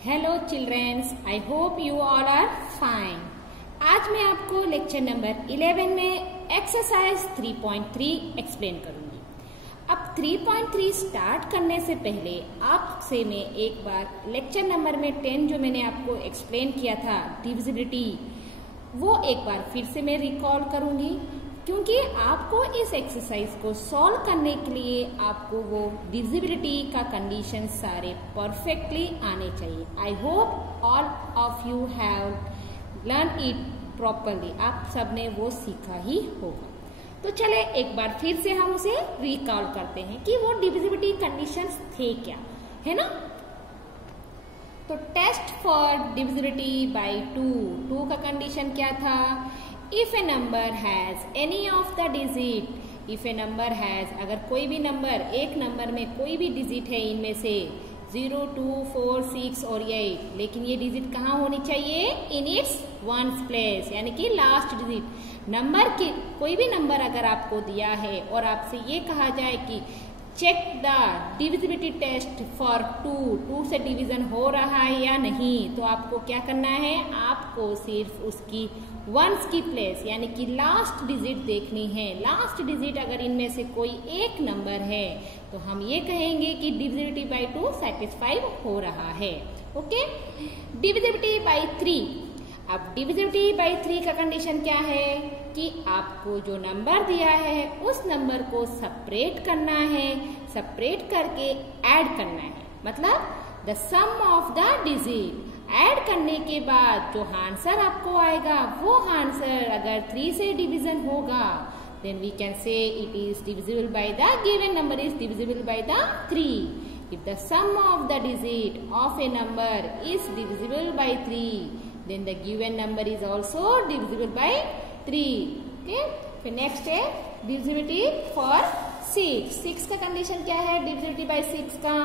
Hello childrens, I hope you all are fine. आज मैं आपको लेक्चर नंबर 11 में एक्सरसाइज 3.3 एक्सप्लेन करूंगी। अब 3.3 स्टार्ट करने से पहले आपसे मैं एक बार लेक्चर नंबर में 10 जो मैंने आपको एक्सप्लेन किया था डिविजिबिलिटी, वो एक बार फिर से मैं रिकॉल करूंगी, क्योंकि आपको इस एक्सरसाइज को सॉल्व करने के लिए आपको वो डिविजिबिलिटी का कंडीशन सारे परफेक्टली आने चाहिए। I hope all of you have learn it properly. आप सबने वो सीखा ही होगा। तो चले एक बार फिर से हम उसे रिकॉल करते हैं कि वो डिविजिबिलिटी कंडीशंस थे क्या, है ना। तो टेस्ट फॉर डिविजिबिलिटी बाय 2 का कंडीशन क्या था? If a number has any of the digit, if a number has, अगर कोई भी नंबर, एक नंबर में कोई भी डिजिट है इनमें से 0, 2, 4, 6 और 8, लेकिन ये डिजिट कहाँ होनी चाहिए? इन इट्स वंस प्लेस, यानी कि लास्ट डिजिट। नंबर की कोई भी नंबर अगर आपको दिया है और आपसे ये कहा जाए कि check the divisibility test for 2 से डिवीजन हो रहा है या नहीं, तो आपको क्या करना है? आपको सिर्फ उसकी वंस की प्लेस यानी कि लास्ट डिजिट देखनी है। लास्ट डिजिट अगर इनमें से कोई एक नंबर है तो हम ये कहेंगे कि डिविजिबिलिटी बाय 2 सेटिस्फाइड हो रहा है। Okay, divisibility bye 3। अब डिविजिबिलिटी बाय 3 का कंडीशन क्या है कि आपको जो नंबर दिया है उस नंबर को सेपरेट करना है, सेपरेट करके ऐड करना है, मतलब the sum of the digit. Add करने के बाद जो आंसर आपको आएगा वो आंसर अगर 3 से डिवीजन होगा, then we can say it is divisible by the given number is divisible by the 3. If the sum of the digit of a number is divisible by 3, then the given number is also divisible by 3. Okay? फिर next है divisibility for 6. 6 का condition क्या है? divisibility by 6 का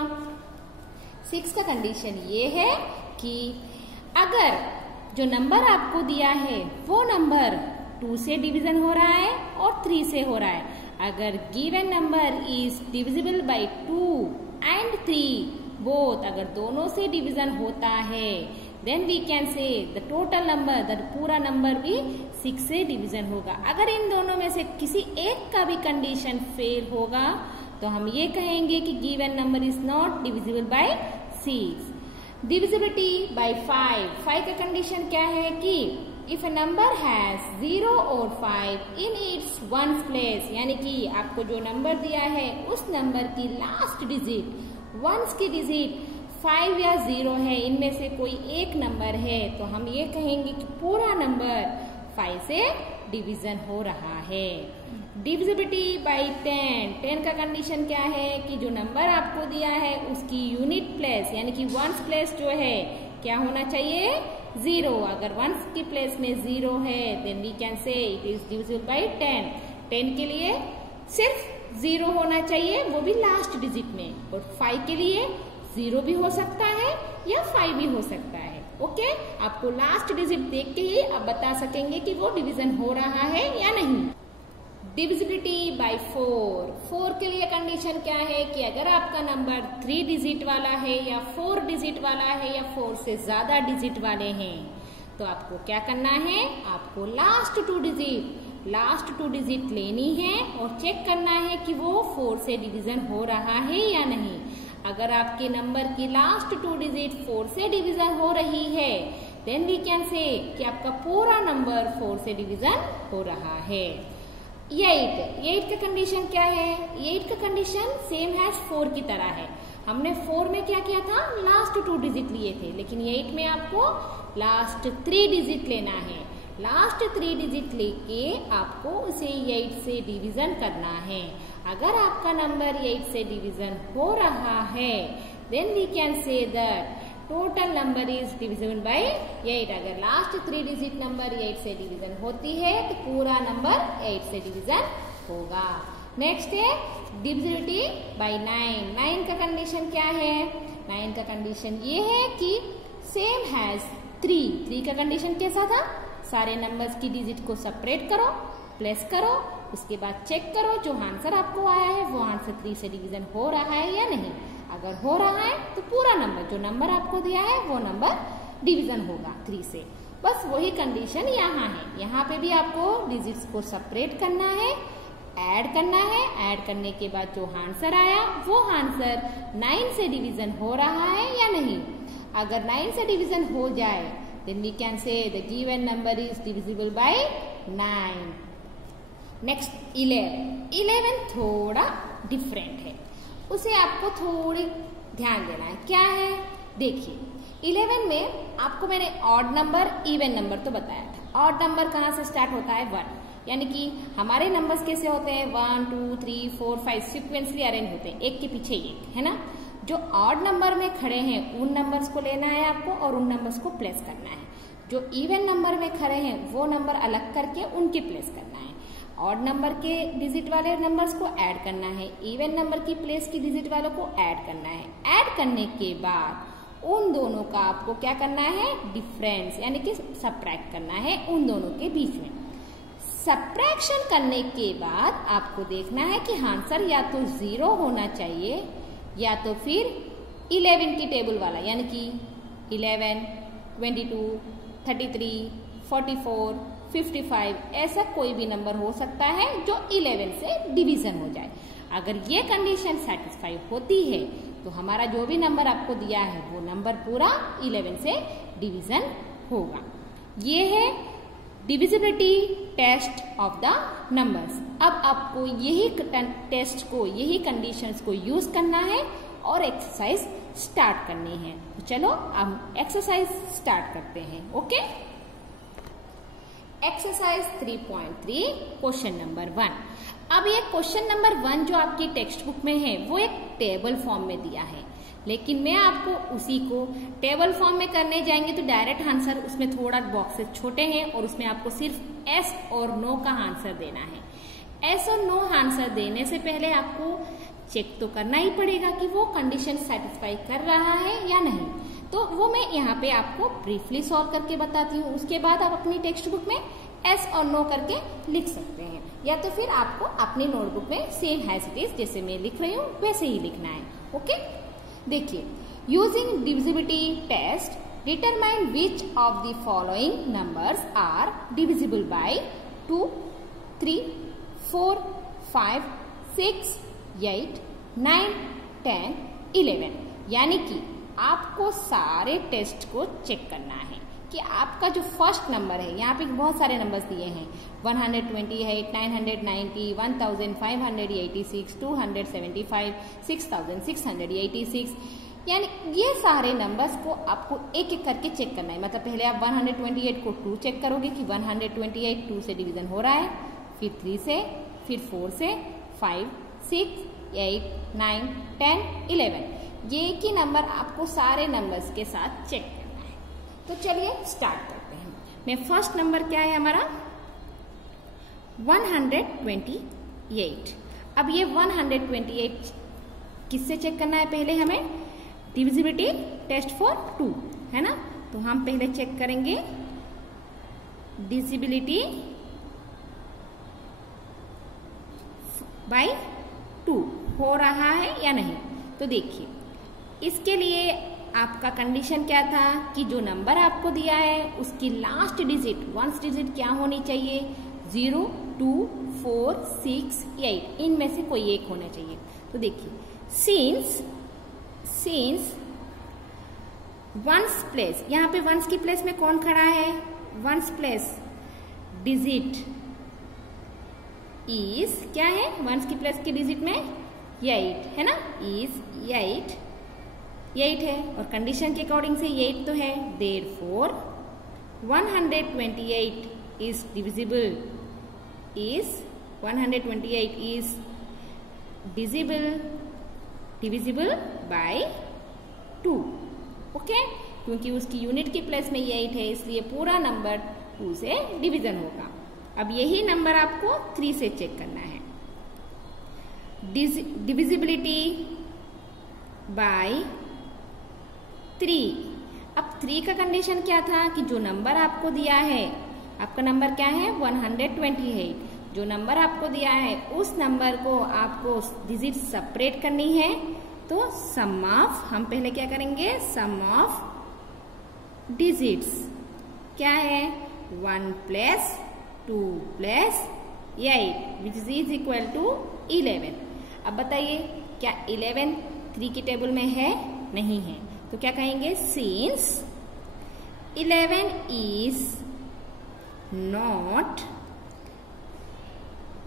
6 का condition ये है कि अगर जो नंबर आपको दिया है वो नंबर 2 से डिवीजन हो रहा है और 3 से हो रहा है, अगर given number is divisible by 2 and 3 both, अगर दोनों से डिवीजन होता है, then we can say the total number, the पूरा नंबर भी 6 से डिवीजन होगा। अगर इन दोनों में से किसी एक का भी कंडीशन फेल होगा तो हम ये कहेंगे कि given number is not divisible bye 6। Divisibility bye 5 का कंडीशन क्या है कि इफ ए नंबर हैज 0 और 5 इन इट्स वंस प्लेस, यानी कि आपको जो नंबर दिया है उस नंबर की लास्ट डिजिट, वंस की डिजिट 5 या 0 है, इनमें से कोई एक नंबर है, तो हम ये कहेंगे कि पूरा नंबर 5 से डिवीजन हो रहा है। डिविजिबिलिटी बाय 10 का कंडीशन क्या है कि जो नंबर आपको दिया है उसकी यूनिट प्लेस यानी कि वंस प्लेस जो है क्या होना चाहिए? 0। अगर वंस की प्लेस में 0 है then we can say it is divisible by 10। 10 के लिए सिर्फ 0 होना चाहिए, वो भी लास्ट डिजिट में, और 5 के लिए 0 भी हो सकता है या 5 भी हो सकता है। ओके, आपको लास्ट डिजिट देख के ही आप बता सकेंगे कि वो डिवीजन हो रहा है या नहीं। डिविजिबिलिटी बाय 4 के लिए कंडीशन क्या है कि अगर आपका नंबर 3 डिजिट वाला है या 4 डिजिट वाला है या 4 से ज्यादा डिजिट वाले हैं, तो आपको क्या करना है? आपको लास्ट टू डिजिट लेनी है और चेक करना है कि वो 4 से डिवीजन हो रहा है या नहीं। अगर आपके नंबर की लास्ट 2 डिजिट 4 से डिवीजन हो रही है देन वी कैन से कि आपका पूरा नंबर 4 से डिवीजन हो रहा है। 8 का कंडीशन क्या है? 8 का कंडीशन सेम हैज 4 की तरह है। हमने 4 में क्या किया था? लास्ट 2 डिजिट लिए थे, लेकिन 8 में आपको लास्ट 3 डिजिट लेना है। लास्ट 3 डिजिट लेके आपको उसे 8 से डिवीजन करना है। अगर आपका नंबर 8 से डिवीजन हो रहा है then we can say that total number is divisible by 8। अगर लास्ट 3 डिजिट नंबर 8 से डिवीजन होती है तो पूरा नंबर 8 से डिवीजन होगा। नेक्स्ट है डिविजिबिलिटी बाय 9 का कंडीशन क्या है? 9 का कंडीशन ये है कि सेम हैज 3 का कंडीशन कैसा था? सारे नंबर्स की डिजिट को सेपरेट करो, प्लेस करो, उसके बाद चेक करो जो आंसर आपको आया है वो आंसर 3 से डिवीजन हो रहा है या नहीं। अगर हो रहा है तो पूरा नंबर, जो नंबर आपको दिया है वो नंबर डिवीजन होगा 3 से। बस वही कंडीशन यहाँ है। यहाँ पे भी आपको डिजिट्स को सेपरेट करना है, ऐड करना है। ऐड करने के बाद जो आंसर आया वो आंसर 9 से डिवीजन हो रहा है या नहीं। अगर 9 से डिवीजन हो जाए then we can say the given number is divisible by 9. Next 11 थोड़ा डिफरेंट है, उसे आपको थोड़ी ध्यान देना है। क्या है देखिए, 11 में आपको मैंने ऑड नंबर इवन नंबर तो बताया था। ऑड नंबर कहाँ से स्टार्ट होता है 1, यानी कि हमारे नंबर्स कैसे होते हैं 1 2 3 4 5 सिक्वेंसली अरेंज होते हैं, एक के पीछे एक, है ना। जो ऑड नंबर में खड़े हैं उन नंबर्स को लेना है आपको और उन नंबर्स को प्लेस करना है। जो इवन नंबर में खड़े हैं वो नंबर अलग करके उनके प्लेस करना है। ऑड नंबर के डिजिट वाले नंबर्स को ऐड करना है, इवन नंबर की प्लेस की डिजिट वालों को ऐड करना है। ऐड करने के बाद उन दोनों का आपको क्या करना है, डिफरेंस यानी कि सबट्रैक्ट करना है उन दोनों के बीच में। सबट्रैक्शन करने के बाद आपको देखना है कि आंसर या तो 0 होना चाहिए या तो फिर 11 की टेबल वाला, यानी कि 11, 22, 33, 44, 55 ऐसा कोई भी नंबर हो सकता है जो 11 से डिवीजन हो जाए। अगर ये कंडीशन सेटिस्फाई होती है तो हमारा जो भी नंबर आपको दिया है वो नंबर पूरा 11 से डिवीजन होगा। ये है divisibility test of the numbers. अब आपको यही टेस्ट को, यही कंडीशंस को यूज करना है और एक्सरसाइज स्टार्ट करनी है। तो चलो अब एक्सरसाइज स्टार्ट करते हैं। Okay, exercise 3.3 question number 1। अब ये क्वेश्चन नंबर 1 जो आपकी टेक्स्ट बुक में है वो एक टेबल फॉर्म में दिया है, लेकिन मैं आपको उसी को टेबल फॉर्म में करने जाएंगे तो डायरेक्ट आंसर, उसमें थोड़ा बॉक्सेस छोटे हैं और उसमें आपको सिर्फ एस और नो का आंसर देना है। एस और नो आंसर देने से पहले आपको चेक तो करना ही पड़ेगा कि वो कंडीशन सेटिस्फाई कर रहा है या नहीं। तो वो मैं यहाँ पे आपको ब्रीफली सॉल्व करके बताती हूँ, उसके बाद आप अपनी टेक्स्ट बुक में एस और नो करके लिख सकते हैं, या तो फिर आपको अपनी नोटबुक में सेम एज इट इज जैसे मैं लिख रही हूँ वैसे ही लिखना है। ओके, देखिए, using divisibility test determine which of the following numbers are divisible by 2, 3, 4, 5, 6, 8, 9, 10, 11। यानी कि आपको सारे टेस्ट को चेक करना है कि आपका जो फर्स्ट नंबर है, यहाँ पे बहुत सारे नंबर्स दिए हैं 128, 990, 1586, 275, 6686, यानी ये सारे नंबर्स को आपको एक एक करके चेक करना है। मतलब पहले आप 128 को 2 चेक करोगे कि 128 2 से डिवीजन हो रहा है, फिर 3 से, फिर 4 से, 5, 6, 8, 9, 10, 11, ये एक ही नंबर आपको सारे नंबर्स के साथ चेक करना है। तो चलिए स्टार्ट करते हैं। मैं फर्स्ट नंबर क्या है हमारा 128। अब ये 128 किससे चेक करना है, पहले हमें डिविजिबिलिटी टेस्ट फॉर 2 है ना। तो हम पहले चेक करेंगे डिविजिबिलिटी बाय 2 हो रहा है या नहीं। तो देखिए, इसके लिए आपका कंडीशन क्या था कि जो नंबर आपको दिया है उसकी लास्ट डिजिट, वंस डिजिट क्या होनी चाहिए, 0, 2, 4, 6, 8, इनमें से कोई एक होना चाहिए। तो देखिए, सिंस वंस प्लेस, यहाँ पे वंस की प्लेस में कौन खड़ा है, वंस प्लेस डिजिट इज क्या है, वंस की प्लेस की डिजिट में 8 है ना, इज 8 है और कंडीशन के अकॉर्डिंग से 8 तो है, therefore 128 is divisible, divisible by 2। Okay, क्योंकि उसकी यूनिट की प्लेस में 8 है इसलिए पूरा नंबर 2 से डिवीजन होगा। अब यही नंबर आपको 3 से चेक करना है, डिविजिबिलिटी बाय 3। अब 3 का कंडीशन क्या था कि जो नंबर आपको दिया है, आपका नंबर क्या है 128, जो नंबर आपको दिया है उस नंबर को आपको डिजिट सेपरेट करनी है तो सम ऑफ, हम पहले क्या करेंगे, सम ऑफ डिजिट्स क्या है, 1 plus 2 plus 8 which is equal to 11। अब बताइए क्या 11 3 की टेबल में है, नहीं है, तो क्या कहेंगे, सिंस 11 इज नॉट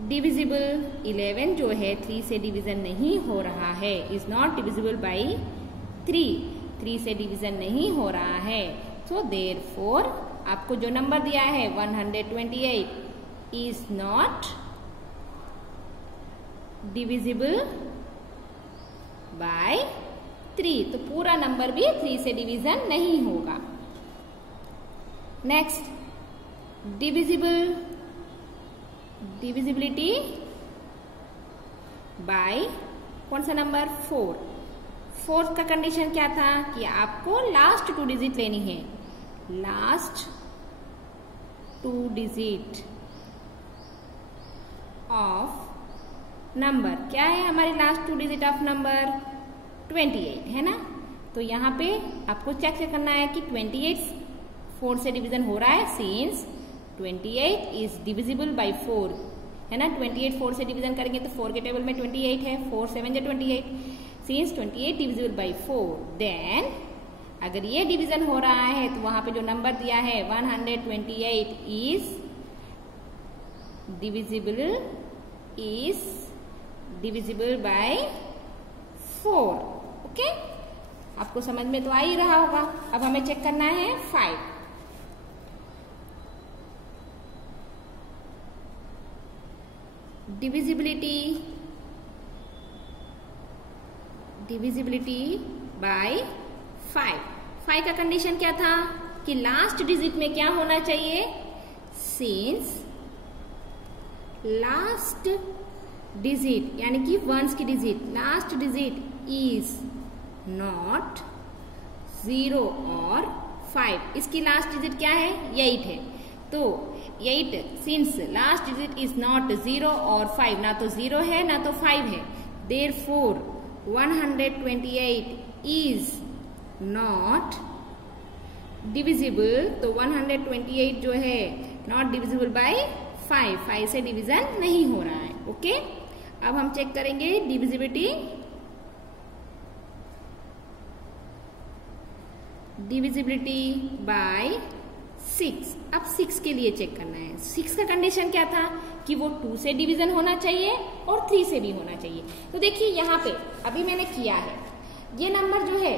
डिविजिबल, 11 जो है 3 से डिवीजन नहीं हो रहा है, इज नॉट डिविजिबल बाई 3 से डिवीजन नहीं हो रहा है, तो देयरफॉर आपको जो नंबर दिया है 128 इज नॉट डिविजिबल बाय 3, तो पूरा नंबर भी 3 से डिवीजन नहीं होगा। नेक्स्ट डिविजिबिलिटी बाय कौन सा नंबर, 4 का कंडीशन क्या था कि आपको लास्ट 2 डिजिट लेनी है, लास्ट 2 डिजिट ऑफ नंबर, क्या है हमारी लास्ट 2 डिजिट ऑफ नंबर, 28 है ना। तो यहाँ पे आपको चेक करना है कि 28 4 से डिवीजन हो रहा है, सिंस 28 इज डिविजिबल बाय 4 है ना, 28 4 से डिवीजन करेंगे तो 4 के टेबल में 28 है, 4 7 जा 28, सिंस 28 डिविजिबल बाय 4, देन अगर ये डिवीजन हो रहा है तो वहां पे जो नंबर दिया है 128 इज डिविजिबल बाय 4। ओके, आपको समझ में तो आ ही रहा होगा। अब हमें चेक करना है 5। डिविजिबिलिटी बाय 5 का कंडीशन क्या था कि लास्ट डिजिट में क्या होना चाहिए, सिंस लास्ट डिजिट यानी कि वंस की digit, last digit is not 0 और 5, इसकी लास्ट डिजिट क्या है, 8 है, तो 8 since last digit is not 0 और 5, ना तो 0 है ना तो 5 है, देयरफॉर 128 इज नॉट डिविजिबल, तो 128 जो है नॉट डिविजिबल बाय 5 से डिवीजन नहीं हो रहा है। ओके, अब हम चेक करेंगे डिविजिबिलिटी बाय 6। अब 6 के लिए चेक करना है, 6 का कंडीशन क्या था कि वो 2 से डिवीजन होना चाहिए और 3 से भी होना चाहिए। तो देखिए यहाँ पे अभी मैंने किया है, ये नंबर जो है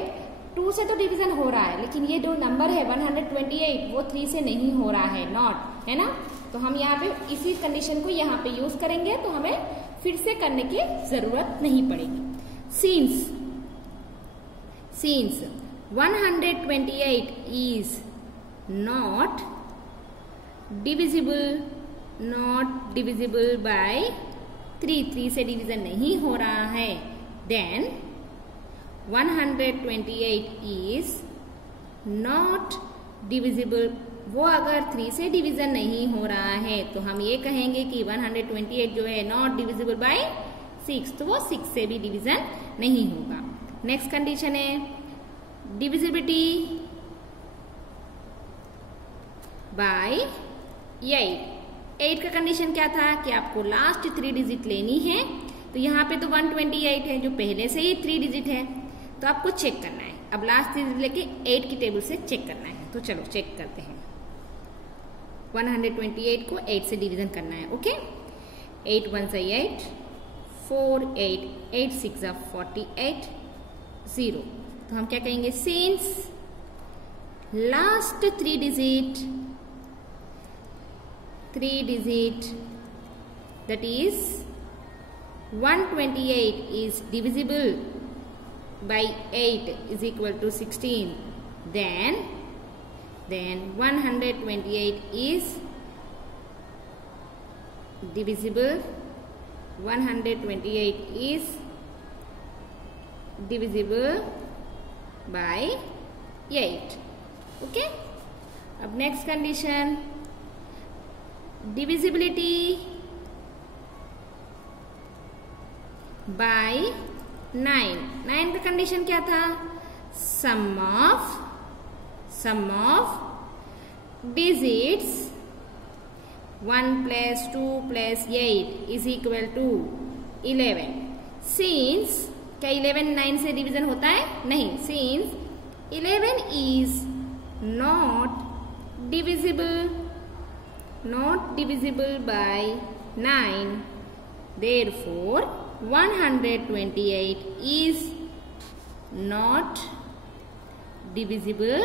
2 से तो डिवीजन हो रहा है, लेकिन ये जो नंबर है 128 वो 3 से नहीं हो रहा है, नॉट, है ना। तो हम यहाँ पे इसी कंडीशन को यहाँ पे यूज करेंगे, तो हमें फिर से करने की जरूरत नहीं पड़ेगी। Since 128 is not divisible bye 3 से डिवीजन नहीं हो रहा है, देन 128 इज नॉट डिविजिबल, वो अगर 3 से डिवीजन नहीं हो रहा है तो हम ये कहेंगे कि 128 जो है नॉट डिविजिबल बाय 6, तो वो 6 से भी डिवीजन नहीं होगा। नेक्स्ट कंडीशन है डिविजिबिलिटी बाय 8 का कंडीशन क्या था कि आपको लास्ट 3 डिजिट लेनी है, तो यहाँ पे तो 128 है जो पहले से ही 3 डिजिट है, तो आपको चेक करना है। अब लास्ट 3 डिजिट लेके 8 की टेबल से चेक करना है, तो चलो चेक करते हैं। 128 को 8 से डिवीजन करना है। ओके, 8 1 से 8, 4 8 8 6 48 0, तो हम क्या कहेंगे, since last 3 digit that is 128 is divisible by 8 is equal to 16, then 128 is divisible, 128 is divisible by 8. Okay, अब next condition divisibility by 9 का कंडीशन क्या था? Sum of digits 1 + 2 + 8 is equal to 11। Since क्या 11 9 से डिवीजन होता है? नहीं। Since 11 is not divisible by 9, therefore 128 is not divisible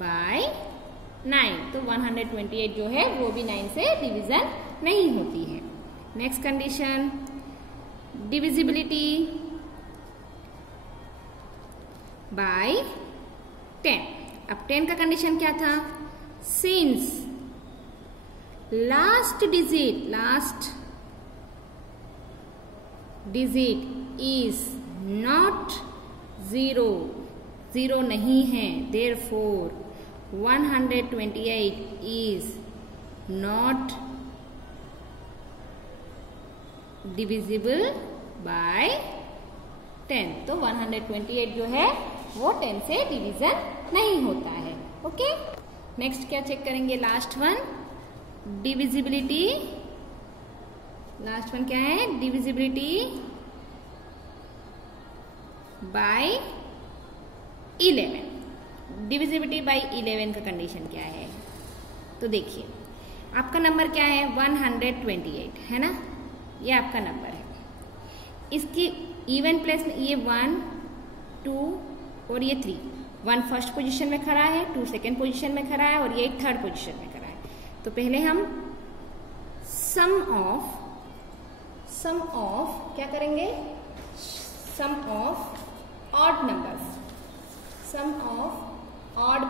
by 9। तो 128 जो है वो भी 9 से डिवीजन नहीं होती है। Next condition, divisibility bye 10। अब 10 का कंडीशन क्या था? Since last digit is not 0 नहीं है, therefore 128 is not divisible by 10। तो 128 जो है वो 10 से डिवीजन नहीं होता है। ओके, नेक्स्ट क्या चेक करेंगे? Last one, divisibility. Last one क्या है? Divisibility bye 11। डिविजिबिलिटी बाय 11 का कंडीशन क्या है? तो देखिए, आपका नंबर क्या है? 128 है ना, ये आपका नंबर है। इसकी इवन प्लेस में ये 1 2 और ये 3, 1 फर्स्ट पोजीशन में खड़ा है, 2 सेकेंड पोजीशन में खड़ा है और ये 1 थर्ड पोजीशन में खड़ा है। तो पहले हम सम ऑफ क्या करेंगे? Sum of odd numbers, sum of odd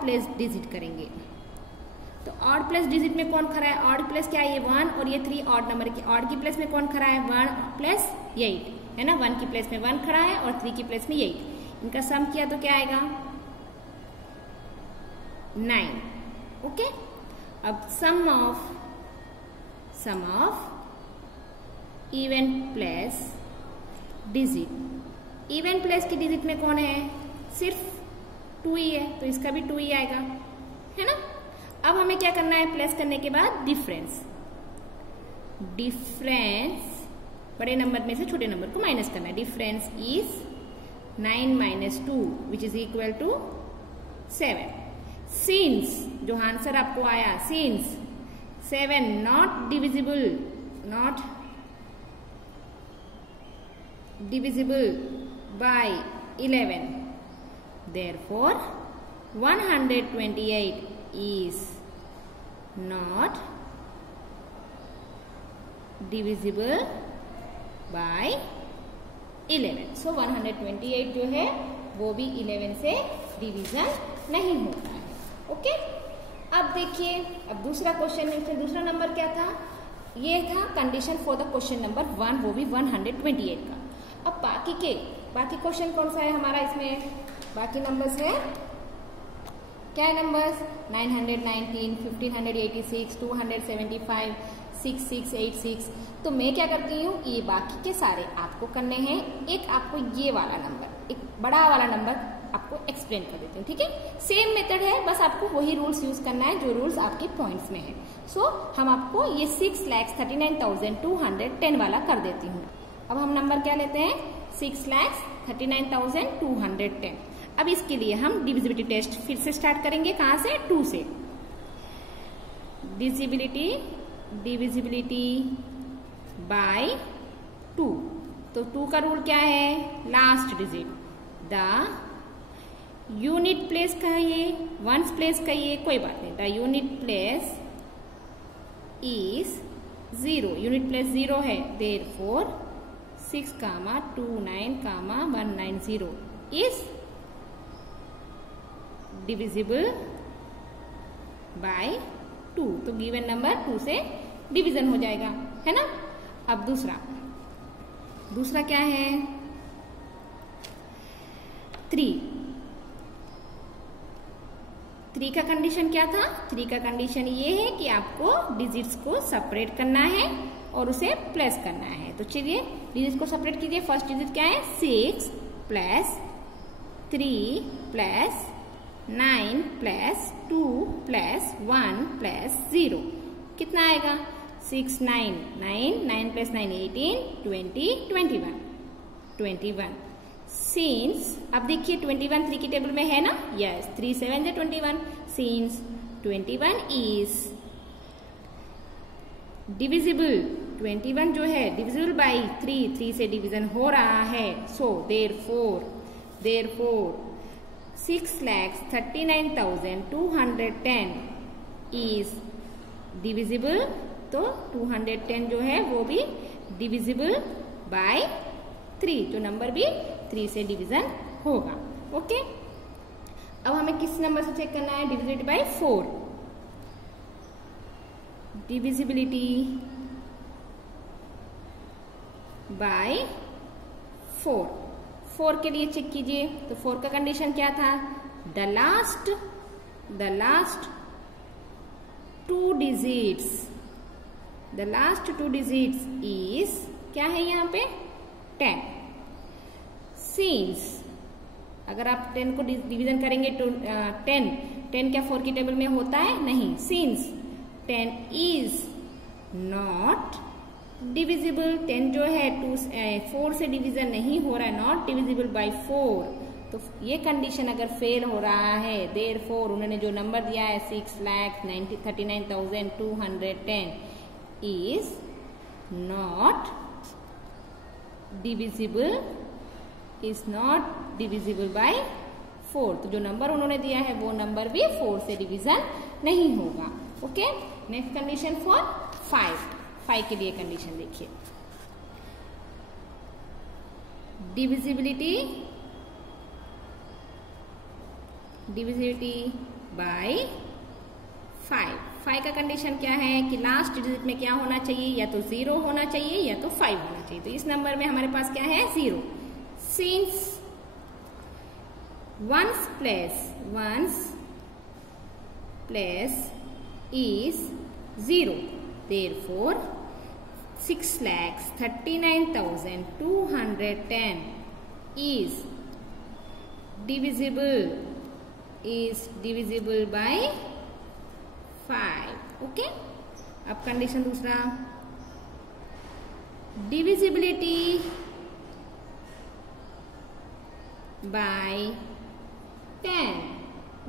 place digit करेंगे। तो ऑड प्लेस डिजिट में कौन खड़ा है? ऑड प्लेस क्या है? ये 1 और ये 3 ऑड नंबर की। ऑड की प्लेस में कौन खड़ा है? 1 + 8 है ना। 1 की प्लेस में 1 खड़ा है और 3 की प्लेस में 8। इनका सम किया तो क्या आएगा? 9। ओके, अब sum of even place digit. Even place की डिजिट में कौन है? सिर्फ 2 ही है, तो इसका भी 2 ही आएगा, है ना। अब हमें क्या करना है? प्लस करने के बाद डिफरेंस बड़े नंबर में से छोटे नंबर को माइनस करना है। Difference is 9 - 2 which is equal to 7। Since जो आंसर आपको आया, since 7 not divisible by 11, therefore 128 is not divisible by 11। So 128 जो है वो भी 11 से डिवीजन नहीं होता है। ओके, अब देखिए, अब दूसरा क्वेश्चन में दूसरा नंबर क्या था? ये था condition for the question number 1, वो भी 128 का। अब बाकी क्वेश्चन कौन सा है हमारा? इसमें बाकी नंबर्स है, क्या है नंबर्स? 919, 1586, 275, 6686। तो मैं क्या करती हूँ, ये बाकी के सारे आपको करने हैं, एक आपको ये वाला नंबर, एक बड़ा वाला नंबर आपको एक्सप्लेन कर देती हूँ। ठीक है, सेम मेथड है, बस आपको वही रूल्स यूज करना है जो रूल्स आपके पॉइंट्स में है। सो हम आपको ये 6,39,210 वाला कर देती हूँ। अब हम नंबर क्या लेते हैं? 6,39,210। अब इसके लिए हम डिविजिबिलिटी टेस्ट फिर से स्टार्ट करेंगे। कहाँ से? 2 से। Divisibility bye 2। तो 2 का रूल क्या है? Last digit, the unit place का ये, वंस प्लेस का ये, कोई बात नहीं। The unit place is 0, unit place 0 है, therefore 6,29,190 इज डिविजिबल बाय 2। तो गिवन नंबर 2 से डिवीजन हो जाएगा, है ना। अब दूसरा क्या है? 3 3 का कंडीशन क्या था? 3 का कंडीशन ये है कि आपको डिजिट्स को सेपरेट करना है और उसे प्लस करना है। तो चलिए डिजिट्स को सेपरेट कीजिए। फर्स्ट डिजिट क्या है? 6 plus 3 plus 9 plus 2 plus 1 plus 0 कितना आएगा? 6 9 9 9 प्लस 9 18 20 21। सिंस अब देखिए 21 3 की टेबल में है ना? यस, 3 7 से 21। सिंस 21 इज डिविजिबल, 21 जो है डिविजिबल बाई 3 से डिवीजन हो रहा है। So therefore 6,39,210 is divisible. तो 210 जो है वो भी डिविजिबल बाय 3, जो नंबर भी 3 से डिवीजन होगा। ओके, अब हमें किस नंबर से चेक करना है? Divisibility bye 4। डिविजिबिलिटी बाय 4 के लिए चेक कीजिए। तो 4 का कंडीशन क्या था? द लास्ट 2 डिजिट्स इज क्या है यहाँ पे? 10। सिंस अगर आप 10 को डिवीजन करेंगे तो 10 क्या 4 की टेबल में होता है? नहीं। सिंस 10 इज नॉट डिविजिबल, 10 जो है 4 से डिवीजन नहीं हो रहा है, नॉट डिविजिबल बाय 4, तो ये कंडीशन अगर फेल हो रहा है, देयरफॉर उन्होंने जो नंबर दिया है 6,39,210 इज नॉट डिविजिबल बाय 4। तो जो नंबर उन्होंने दिया है वो नंबर भी 4 से डिवीजन नहीं होगा। ओके, नेक्स्ट कंडीशन फॉर 5 के लिए कंडीशन देखिए। डिविजिबिलिटी बाय 5 का कंडीशन क्या है कि लास्ट डिजिट में क्या होना चाहिए? या तो 0 होना चाहिए या तो 5 होना चाहिए। तो इस नंबर में हमारे पास क्या है? 0। Since 1 plus is 0, therefore 6,39,210 is divisible by 5. Okay, अब कंडीशन दूसरा, डिविजिबिलिटी बाय 10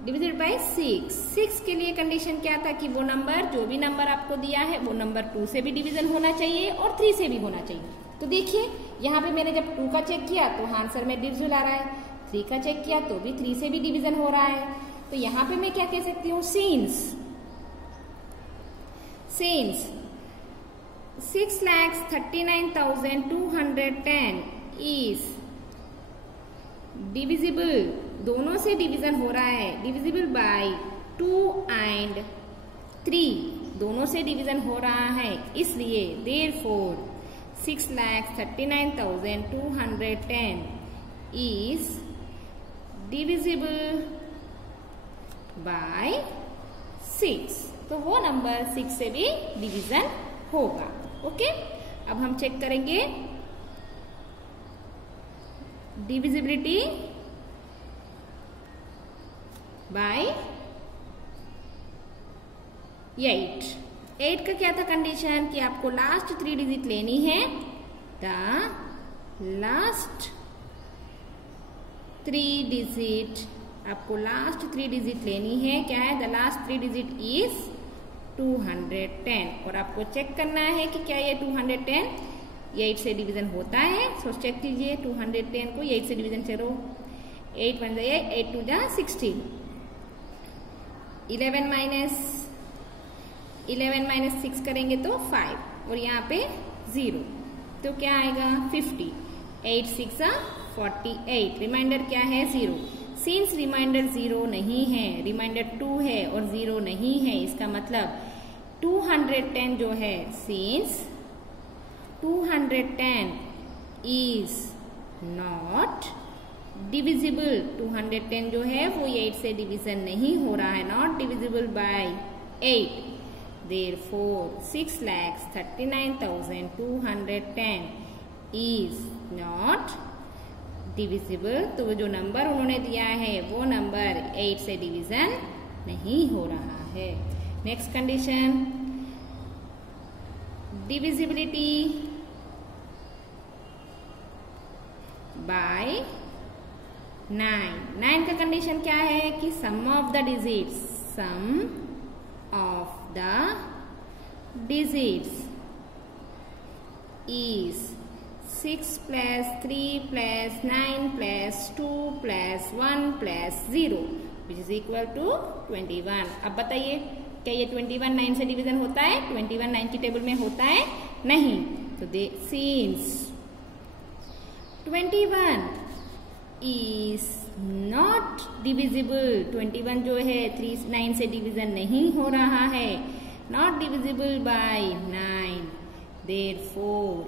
डिविजिबल बाय 6 के लिए कंडीशन क्या था कि वो नंबर, जो भी नंबर आपको दिया है वो नंबर 2 से भी डिवीजन होना चाहिए और 3 से भी होना चाहिए। तो देखिए यहाँ पे मैंने जब 2 का चेक किया तो आंसर में डिविजिबल आ रहा है, 3 का चेक किया तो भी 3 से भी डिवीजन हो रहा है। तो यहाँ पे मैं क्या कह सकती हूँ? सिंस 6,39,210 इज डिविजिबल, दोनों से डिवीजन हो रहा है, डिविजिबल बाय 2 एंड 3, दोनों से डिवीजन हो रहा है, इसलिए देयरफॉर 6,39,210 इज डिविजिबल बाय 6। तो वो नंबर 6 से भी डिवीजन होगा। ओके, अब हम चेक करेंगे डिविजिबिलिटी बाय 8 का क्या था कंडीशन कि आपको लास्ट 3 डिजिट लेनी है। द लास्ट 3 डिजिट, आपको लास्ट 3 डिजिट लेनी है। क्या है? द लास्ट 3 डिजिट इज 210 और आपको चेक करना है कि क्या ये 210 8 से डिवीजन होता है। सो चेक कीजिए 210 को 8 से डिवीजन करो, 8 1 जा 8 2 जा 16, 11 माइनस 6 करेंगे तो 5 और यहाँ पे 0, तो क्या आएगा? 50, 8 6 48, रिमाइंडर क्या है? 0। सिंस रिमाइंडर 0 नहीं है, रिमाइंडर 2 है और 0 नहीं है, इसका मतलब 210 जो है, सिंस 210 इज नॉट डिविजिबल 210 जो है वो 8 से डिवीजन नहीं हो रहा है, not divisible by 8। Therefore 6,39,210 is not divisible। तो वो जो नंबर उन्होंने दिया है वो नंबर 8 से डिवीजन नहीं हो रहा है। नेक्स्ट कंडीशन, डिविजिबिलिटी बाय 9 का कंडीशन क्या है कि sum of the digits, sum of the digits is 6 + 3 + 9 + 2 + 1 + 0 which is equal to 21। अब बताइए क्या ये 21 9 से डिवीजन होता है? 21 9 की टेबल में होता है? नहीं। तो सिंस 21 इज नॉट डिविजिबल, 21 जो है 9 से डिवीजन नहीं हो रहा है, not divisible by 9। Therefore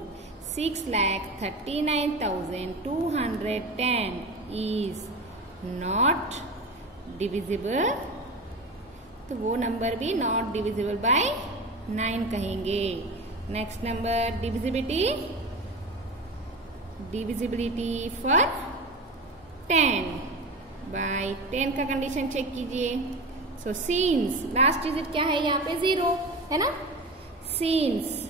6,39,210 is not divisible। तो वो नंबर भी नॉट डिविजिबल बाय 9 कहेंगे। Next number, divisibility for 10 by 10 का कंडीशन चेक कीजिए। सो सिंस लास्ट डिजिट क्या है यहाँ पे? 0 है ना। Since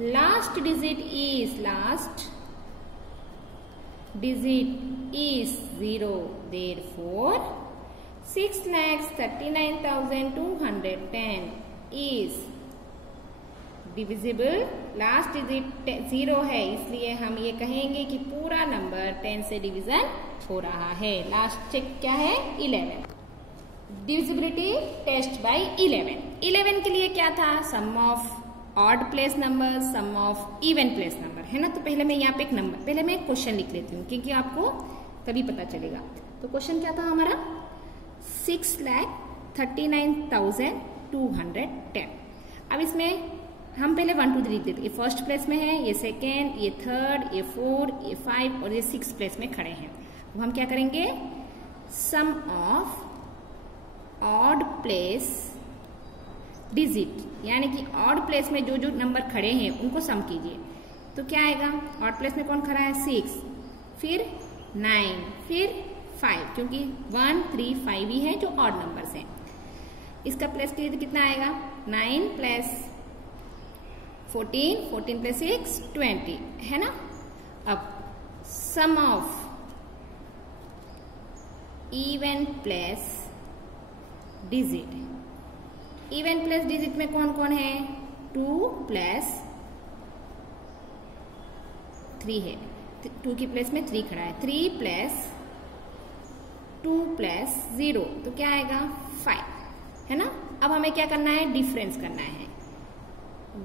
last digit is 0, therefore 6,39,210 is divisible. Last digit 0 है, इसलिए हम ये कहेंगे कि पूरा नंबर 10 से डिवीजन हो रहा है। लास्ट चेक क्या है? 11। डिविजिबिलिटी टेस्ट बाय 11 के लिए क्या था? Sum of odd place number, sum of even place number, है ना। तो पहले मैं यहाँ पे एक नंबर, पहले मैं एक क्वेश्चन लिख लेती हूँ क्योंकि आपको तभी पता चलेगा। तो क्वेश्चन क्या था हमारा? 6,39,210। अब इसमें हम पहले 1 2 3 लिख देते। ये फर्स्ट प्लेस में है, ये सेकेंड, ये थर्ड, ये 4, ये 5 और ये 6 प्लेस में खड़े हैं। अब हम क्या करेंगे? Sum of odd place digit, यानी कि ऑड प्लेस में जो जो नंबर खड़े हैं उनको सम कीजिए। तो क्या आएगा? ऑड प्लेस में कौन खड़ा है? 6, फिर 9, फिर 5, क्योंकि 1 3 5 ही है जो ऑड नंबर्स हैं। इसका प्लेस कीजिए तो कितना आएगा? 9 + 14 14 + 6 20, है ना। अब sum of even place digit, even place digit में कौन कौन है? 2 + 3 है, 2 की प्लेस में 3 खड़ा है। 3 + 2 + 0 तो क्या आएगा? 5, है ना। अब हमें क्या करना है? डिफरेंस करना है।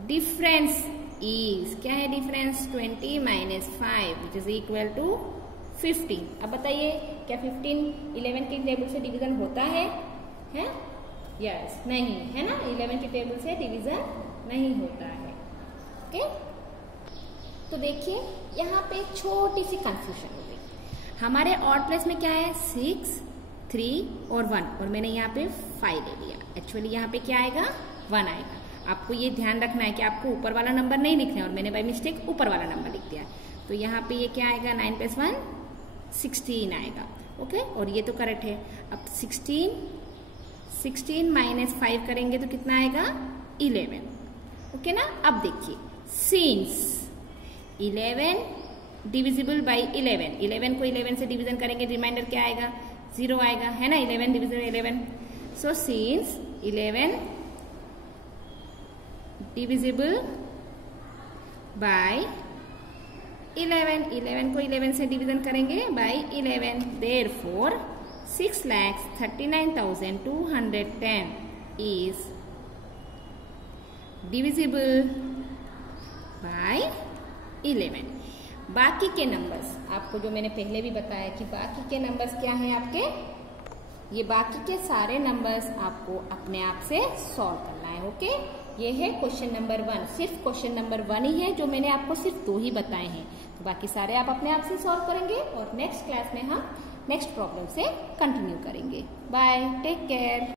डिफरेंस इज क्या है? Difference 20 - 5 which is equal to 15। अब बताइए क्या 15 11 की टेबल से डिवीजन होता है? यस, नहीं, है ना। 11 की टेबल से डिवीजन नहीं होता है। ओके, तो देखिए यहाँ पे छोटी सी कंफ्यूजन हो गई। हमारे ऑड प्लेस में क्या है? 6 3 और 1, और मैंने यहाँ पे 5 ले लिया। एक्चुअली यहाँ पे क्या आएगा? 1 आएगा। आपको ये ध्यान रखना है कि आपको ऊपर वाला नंबर नहीं लिखना है, और मैंने बाय मिस्टेक ऊपर वाला नंबर लिख दिया। तो यहाँ पे ये क्या आएगा? 9 + 1 16 आएगा। ओके, और ये तो करेक्ट है। अब 16 - 5 करेंगे तो कितना आएगा? 11। ओके ना। अब देखिए, सिंस 11 डिविजिबल बाय 11 को 11 से डिवीजन करेंगे, रिमाइंडर क्या आएगा? 0 आएगा, है ना। 11 divisible 11। So since 11 divisible by 11 को 11 से डिवीजन करेंगे bye 11। Therefore 6,39,210 is divisible by 11। बाकी के नंबर्स आपको जो मैंने पहले भी बताया कि बाकी के नंबर्स क्या हैं आपके? ये बाकी के सारे नंबर्स आपको अपने आप से सॉल्व करना है। ओके, ये है क्वेश्चन नंबर 1। सिर्फ क्वेश्चन नंबर 1 ही है जो मैंने आपको सिर्फ 2 ही बताए हैं। तो बाकी सारे आप अपने आप से सॉल्व करेंगे और नेक्स्ट क्लास में हम नेक्स्ट प्रॉब्लम से कंटिन्यू करेंगे। Bye, take care.